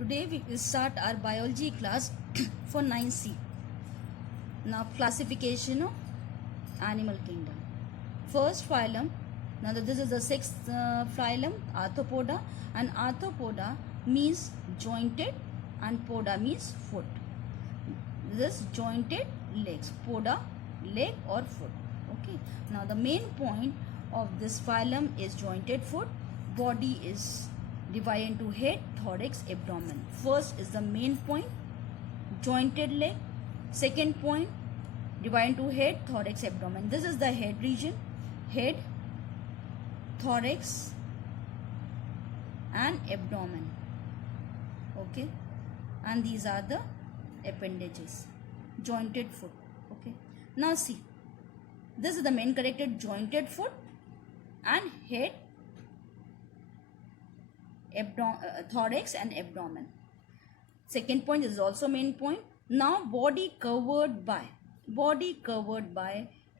Today we will start our biology class for 9C. Now classification of animal kingdom. First phylum. Now this is the sixth phylum, Arthropoda, and Arthropoda means jointed and poda means foot. This jointed legs, poda leg or foot. Okay. Now the main point of this phylum is jointed foot. Body is divided into head, thorax, abdomen. First is the main point, jointed leg. Second point, divided into head, thorax, abdomen. This is the head region, head, thorax and abdomen. Okay, and these are the appendages, jointed foot. Okay, now see, this is the main character, jointed foot and head, thorax and abdomen. Second point is also main point. Now body covered by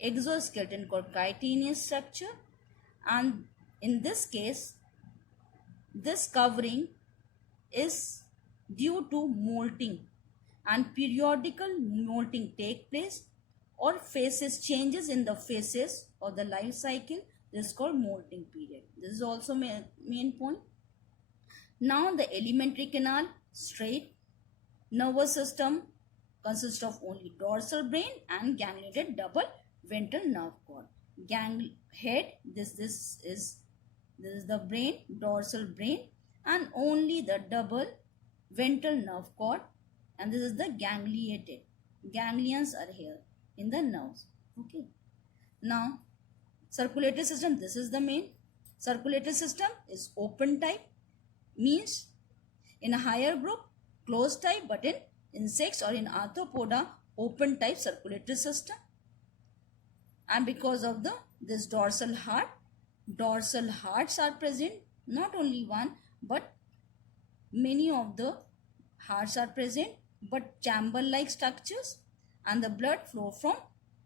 exoskeleton called chitinous structure, and in this case this covering is due to molting, and periodical molting take place or phases, changes in the phases of the life cycle. This is called molting period. This is also main point. Now the alimentary canal straight. Nervous system consists of only dorsal brain and ganglia double ventral nerve cord. Head, this is the brain, dorsal brain, and only the double ventral nerve cord, and this is the gangliated. Ganglions are here in the nerves. Okay. Now circulatory system, this is the main. Circulatory system is open type, means in a higher group closed type, but in insects or in arthropoda open type circulatory system. And because of this dorsal hearts are present, not only one but many of the hearts are present, but chamber like structures, and the blood flow from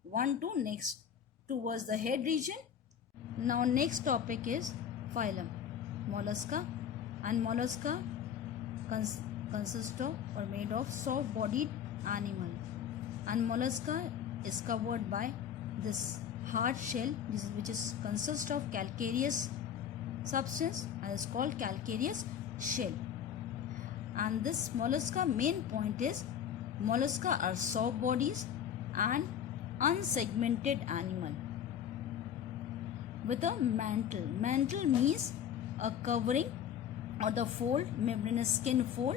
one to next towards the head region. Now next topic is phylum mollusca, and mollusca consist of or made of soft bodied animal, and mollusca is covered by this hard shell which is consist of calcareous substance and is called calcareous shell. And this mollusca main point is mollusca are soft bodies and unsegmented animal with a mantle. Mantle means a covering or the fold, membranous skin fold,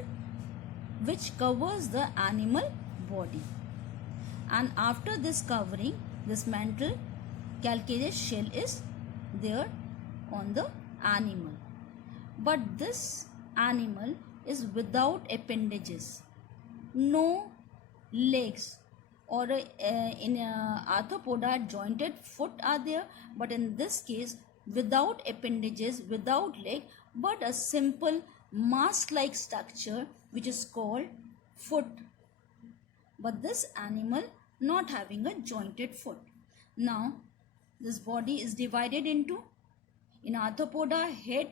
which covers the animal body. And after this covering, this mantle, calcareous shell is there on the animal. But this animal is without appendages, no legs, or in arthropoda jointed foot are there, but in this case without appendages, without leg, but a simple mask-like structure which is called foot. But this animal not having a jointed foot. Now this body is divided into, in arthropoda, head,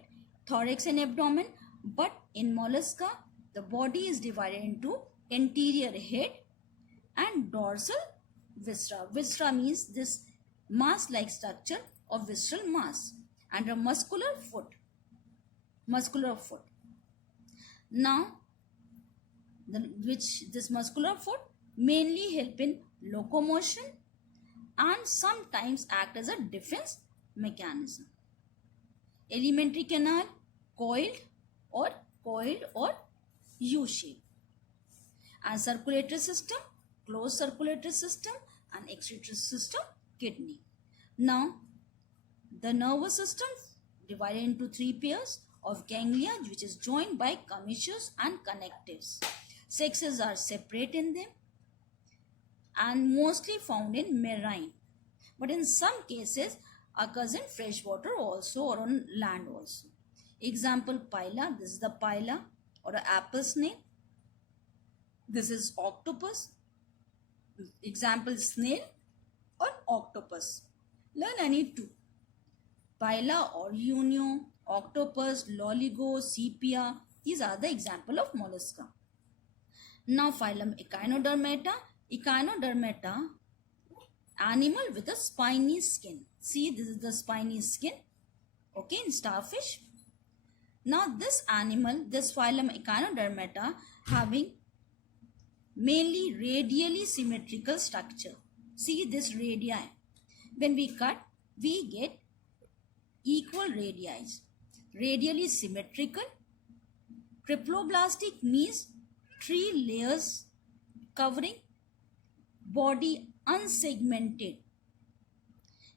thorax and abdomen, but in mollusca the body is divided into anterior head and dorsal viscera. Viscera means this mass-like structure of visceral mass, and a muscular foot. Now this muscular foot mainly help in locomotion and sometimes act as a defense mechanism. Alimentary canal coiled or U-shape, and circulatory system closed circulatory system, and excretory system kidney. Now the nervous system divided into three pairs of ganglia which is joined by commissures and connectives. Sexes are separate in them and mostly found in marine, but in some cases occurs in freshwater also or on land also. Example, pila, this is the pila or an apple snake. This is octopus. Example, snail or octopus. Learn any two. Pila or Unio, octopus, loligo, sepia, These are the example of mollusca. Now phylum Echinodermata. Echinodermata, animal with a spiny skin. See, this is the spiny skin, okay, in starfish. Now this animal, this phylum Echinodermata, having mainly radially symmetrical structure. See this radii. When we cut, we get equal radii. Radially symmetrical. Triploblastic means 3 layers covering body unsegmented,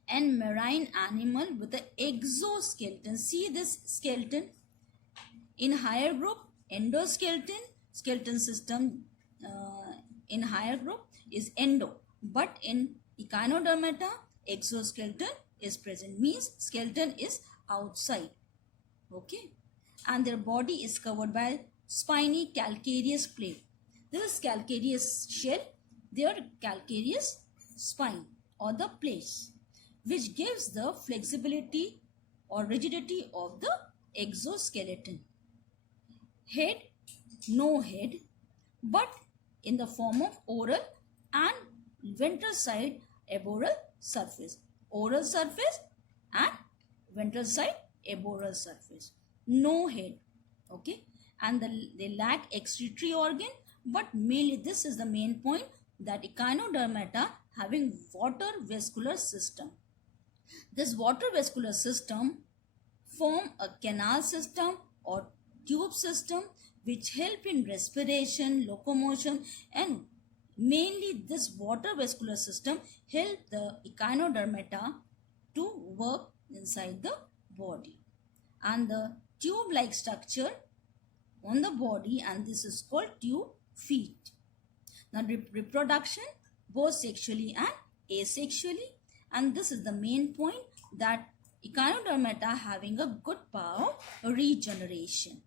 and marine animal with an exoskeleton. See this skeleton. In higher group, endoskeleton, skeleton system in higher group is endo, but in Echinodermata, exoskeleton is present, means skeleton is outside, okay, and their body is covered by spiny calcareous plate. This is calcareous shell, their calcareous spine or the plates, which gives the flexibility or rigidity of the exoskeleton. Head, no head, but in the form of oral and ventral side arboreal surface. Oral surface and ventral side arboreal surface. No head, okay, and they lack excretory organ, but mainly this is the main point, that Echinodermata having water vascular system. This water vascular system form a canal system or tube system which help in respiration, locomotion, and mainly this water vascular system help the Echinodermata to work inside the body. And the tube-like structure on the body, and this is called tube feet. Now reproduction, both sexually and asexually, and this is the main point, that Echinodermata having a good power of regeneration.